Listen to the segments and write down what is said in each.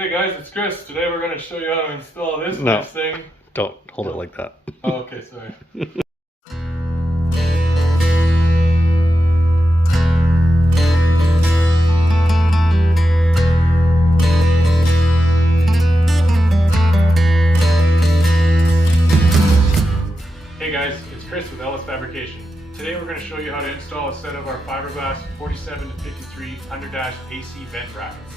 Hey guys, it's Chris. Today we're going to show you how to install this nice thing. Don't hold it like that. Oh, okay, sorry. Hey guys, it's Chris with LS Fabrication. Today we're going to show you how to install a set of our fiberglass 47 to 53 under-dash AC vent brackets.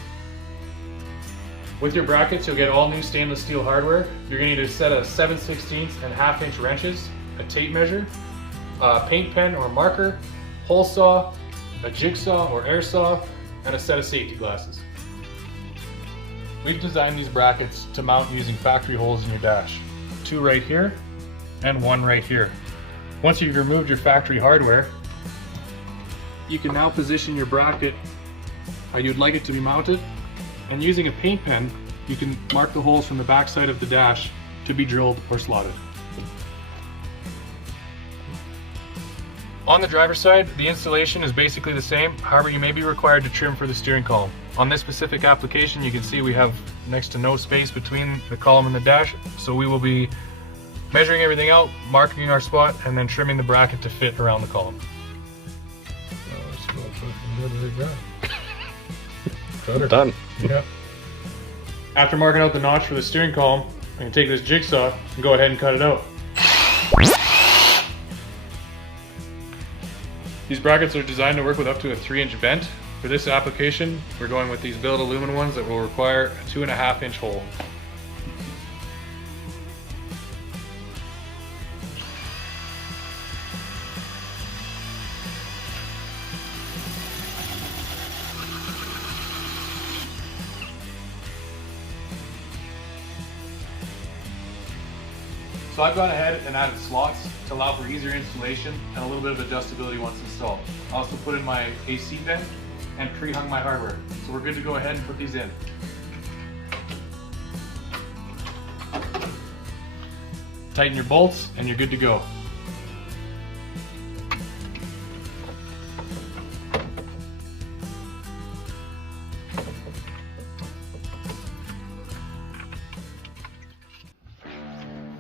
With your brackets, you'll get all new stainless steel hardware. You're going to need a set of 7/16 and 1/2 inch wrenches, a tape measure, a paint pen or marker, hole saw, a jigsaw or air saw, and a set of safety glasses. We've designed these brackets to mount using factory holes in your dash. 2 right here and 1 right here. Once you've removed your factory hardware, you can now position your bracket how you'd like it to be mounted. And using a paint pen, you can mark the holes from the back side of the dash to be drilled or slotted. On the driver's side, the installation is basically the same, however you may be required to trim for the steering column. On this specific application, you can see we have next to no space between the column and the dash, so we will be measuring everything out, marking our spot, and then trimming the bracket to fit around the column. Done. Yeah. After marking out the notch for the steering column, I can take this jigsaw and go ahead and cut it out. These brackets are designed to work with up to a 3-inch vent. For this application, we're going with these billet aluminum ones that will require a 2.5 inch hole. So I've gone ahead and added slots to allow for easier installation and a little bit of adjustability once installed. I also put in my AC vent and pre-hung my hardware. So we're good to go ahead and put these in. Tighten your bolts and you're good to go.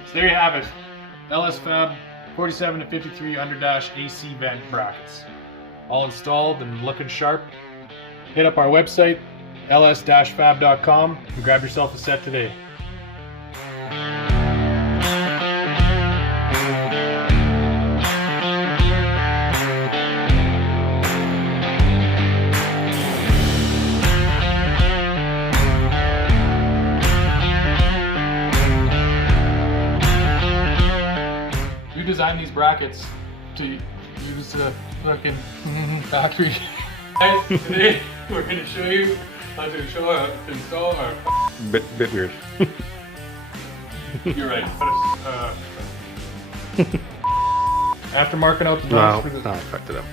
So there you have it, LS Fab 47 to 53 under-dash AC vent brackets. All installed and looking sharp. Hit up our website, ls-fab.com, and grab yourself a set today. We designed these brackets to use the fucking factory. Guys, today we're going to show you how to install our... Bit weird. You're right. After marking out the notch for the... No, I fucked it up.